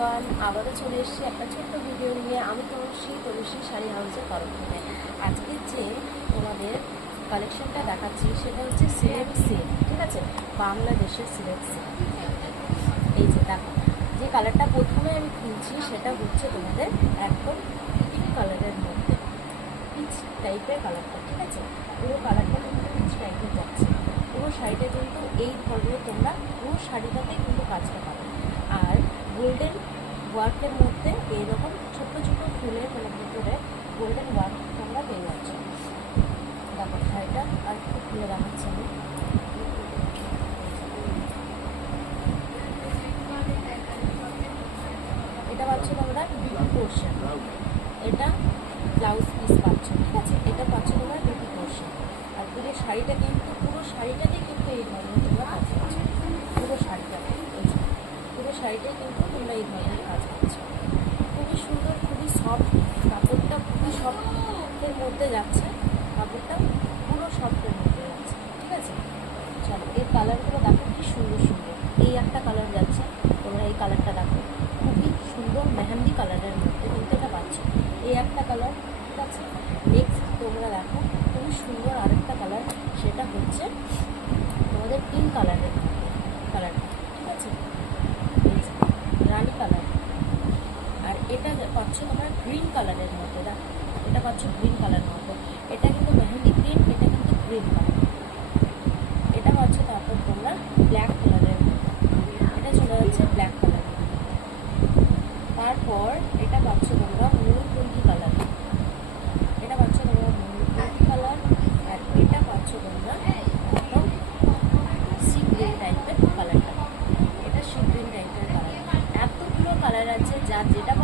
Everyone, আবারও চলে এসেছি একটা ছোট্ট ভিডিও নিয়ে। আমি তনুশ্রী শাড়ি হাউসের তরফ থেকে আজকে যে তোমাদের কালেকশনটা দেখাচ্ছি সেটা হচ্ছে সিল্ক সিল্ক, ঠিক আছে, বাংলাদেশের সিল্ক সিল্ক। এই যে দেখো, যে কালারটা প্রথমে আমি খুলছি সেটা হচ্ছে তোমাদের একদম পিঙ্ক কালারের মধ্যে, পিচ টাইপের কালারটা, ঠিক আছে। পুরো কালারটা কিন্তু পিচ টাইপের যাচ্ছে। পুরো শাড়িটা কিন্তু এই ধরনের তোমরা পুরো শাড়িটাতেই কিন্তু কাজটা পাবে। আর গোল্ডেন ওয়ার্কের মধ্যে এইরকম ছোটো ছোটো ফুলের মানে ভিতরে গোল্ডেন ওয়ার্ক তোমরা পেয়ে যাচ্ছ। দেখো শাড়িটা আর একটু খুলে দেখাচ্ছি আমি। এটা পাচ্ছ তোমরা বিউটি পোর্শন, এটা ব্লাউজ পিস পাচ্ছ, ঠিক আছে। এটা পাচ্ছ তোমরা বিউটি পোর্শন। আর পুরো শাড়িটা কিন্তু পুরো শাড়িটাতেই কিন্তু এই ধরনের তোমরা কাজ পাচ্ছ। পুরো শাড়িটাতে পুরো শাড়িটাই কিন্তু তোমরা এই ধরনের কাজ পাচ্ছ। খুবই সুন্দর, খুবই সফট কাপড়টা, খুবই সফটের মধ্যে যাচ্ছে কাপড়টা, পুরো সফটের মধ্যে যাচ্ছে, ঠিক আছে। চলো এর কালারগুলো দেখো কি সুন্দর সুন্দর। এই একটা কালার যাচ্ছে, তোমরা এই কালারটা দেখো, খুবই সুন্দর মেহেন্দি কালারের মধ্যে কিন্তু এটা পাচ্ছ। এই একটা কালার, ঠিক আছে। নেক্সট তোমরা দেখো খুবই সুন্দর আরেকটা কালার, সেটা হচ্ছে তোমাদের পিঙ্ক কালারের কালারটা, ঠিক আছে, রানি কালার। আর এটা পাচ্ছ তোমরা গ্রিন কালারের মধ্যে, দেখো এটা পাচ্ছ গ্রিন কালারের মধ্যে। এটা কিন্তু মেহেন্দি গ্রিন, এটা কিন্তু গ্রিন কালার। এটা পাচ্ছ তারপর তোমরা ব্ল্যাক কালারের মধ্যে, এটা চলে যাচ্ছে ব্ল্যাক কালার। তারপর এটা পাচ্ছ তোমরা ময়ূরকণ্ঠী কালার, এটা পাচ্ছ তোমরা ময়ূরকণ্ঠী কালার। আর এটা পাচ্ছ তোমরা একদম সি গ্রিন টাইপের কালারটা, এটা সি গ্রিন টাইপের কালার। এতগুলো কালার আছে, যার যেটা